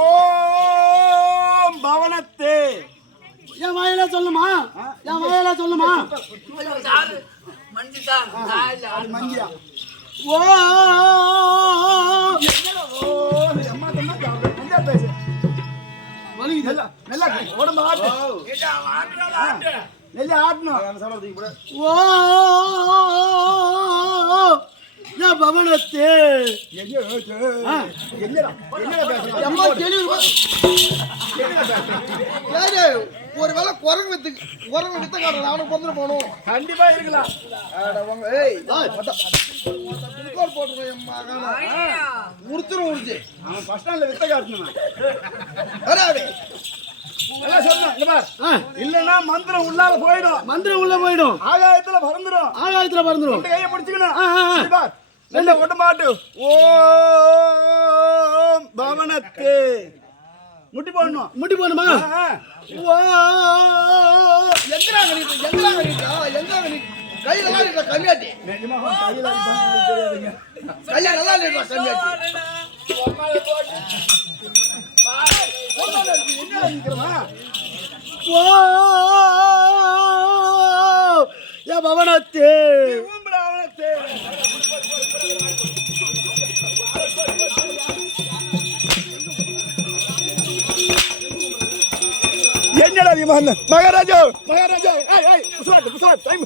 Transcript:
ஓம் பவனத்தே. என் வாயில சொல்லுமா, என் வாயில சொல்லுமா. மஞ்சியா ஓ அம்மா தம்மா கொஞ்சம் பேசு. நல்லா உடம்பு ஆட்டு நெல்லி ஆட்டணும். ஓ என் பவனத்தே. ஒருவேளை குரங்கு வித்த காட்டுறேன் அவனுக்கு கொண்டு போகணும். கண்டிப்பா இருக்கலாம். முடிச்சிரும் முடிச்சு அவன் பஸ் ஸ்டாண்ட்ல வித்த காட்டணும். இல்லன்னா மந்திரம் உள்ளால போயிடும். மந்திரம் உள்ள போயிடும். ஆகாயத்துல பறந்துடும். ஆகாயத்துல பறந்துடும். கையை பிடிச்சுக்கணும். நல்ல ஒட்டமாட்டு. ஓம் பவனத்தே. முட்டி போடணும். முட்டி போடணுமா? கையில கம்மியாட்டி கையில நல்லா கம்மியாட்டி பவனத்தே. என்னடா மகாராஜா மகாராஜா டைம்